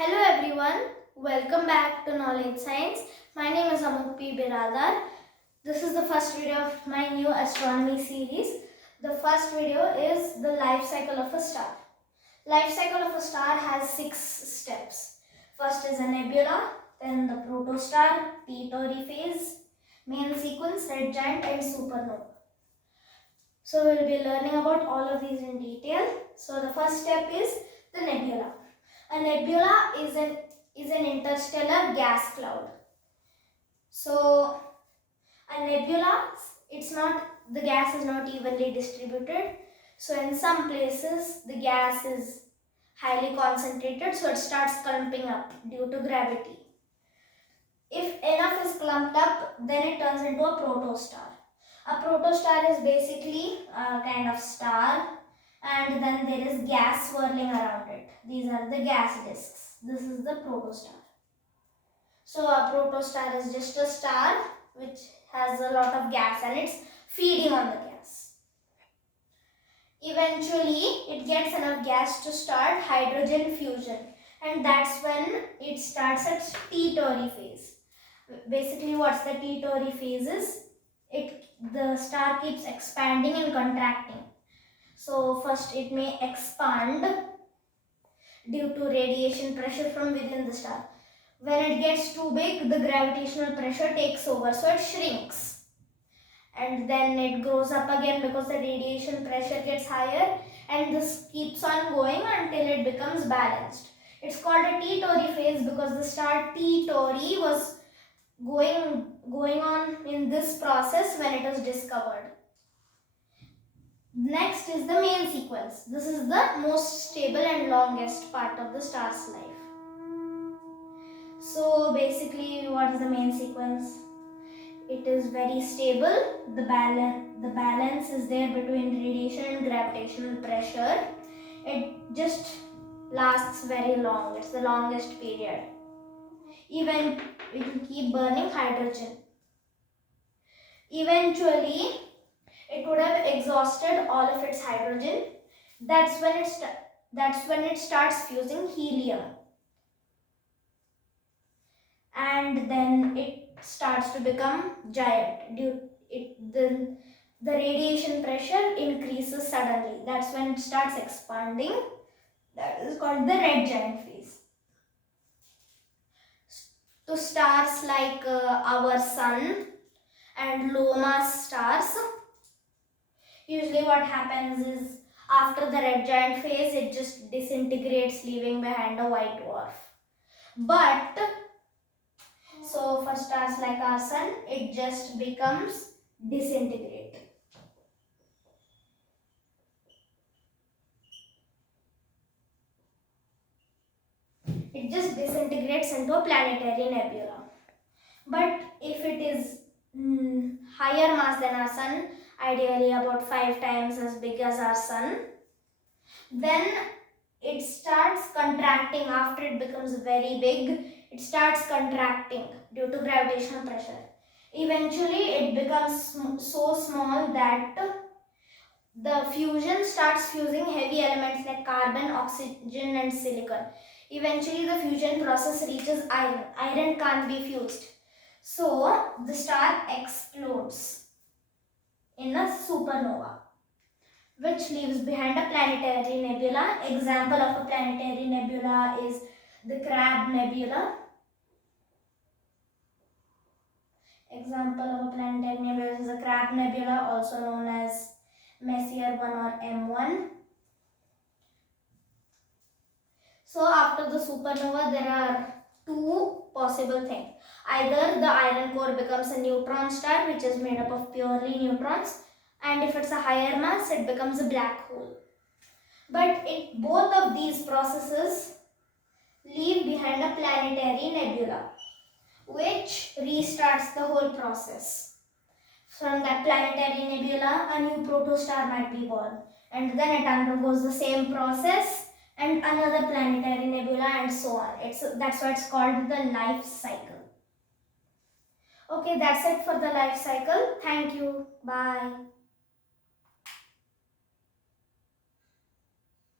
Hello everyone, welcome back to Knowledge Science. My name is Amuk P. Biradar. This is the first video of my new astronomy series. The first video is the life cycle of a star. Life cycle of a star has 6 steps. First is a nebula, then the protostar, T-Tauri phase, main sequence, red giant and supernova. So we'll be learning about all of these in detail. So the first step is the nebula. A nebula is an interstellar gas cloud. So a nebula, the gas is not evenly distributed. So in some places the gas is highly concentrated, so it starts clumping up due to gravity. If enough is clumped up, then it turns into a protostar. A protostar is basically a kind of star, and then there is gas swirling around it. These are the gas disks. This is the protostar. So a protostar is just a star which has a lot of gas and it's feeding on the gas. Eventually it gets enough gas to start hydrogen fusion, and that's when it starts its T-Tauri phase. Basically what's the T-Tauri phase is, the star keeps expanding and contracting. So first it may expand due to radiation pressure from within the star. When it gets too big, the gravitational pressure takes over, so it shrinks. And then it grows up again because the radiation pressure gets higher, and this keeps on going until it becomes balanced. It's called a T-Tauri phase because the star T-Tauri was going on in this process when it was discovered. Next is the main sequence. This is the most stable and longest part of the star's life. So basically, what is the main sequence? It is very stable. The balance is there between radiation and gravitational pressure. It just lasts very long. It's the longest period. Even it will keep burning hydrogen. Eventually, it would have exhausted all of its hydrogen. That's when it starts fusing helium, and then it starts to become giant. The radiation pressure increases suddenly. That's when it starts expanding. That is called the red giant phase. To stars like our sun and low mass stars, usually what happens is after the red giant phase, it just disintegrates, leaving behind a white dwarf. But so for stars like our sun, it just becomes disintegrate. It just disintegrates into a planetary nebula. But if it is higher mass than our sun, ideally about 5 times as big as our sun, then it starts contracting. After it becomes very big, it starts contracting due to gravitational pressure. Eventually it becomes so small that the fusion starts fusing heavy elements like carbon, oxygen and silicon. Eventually the fusion process reaches iron. Iron can't be fused. So the star explodes in a supernova, which leaves behind a planetary nebula. Example of a planetary nebula is the Crab Nebula. Example of a planetary nebula is the Crab Nebula, also known as Messier 1 or M1. So after the supernova, there are two possible things. Either the iron core becomes a neutron star, which is made up of purely neutrons, and if it's a higher mass, it becomes a black hole. But both of these processes leave behind a planetary nebula, which restarts the whole process. From that planetary nebula, a new protostar might be born, and then it undergoes the same process and another planetary nebula and so on. That's why it's called the life cycle. Okay, that's it for the life cycle. Thank you. Bye.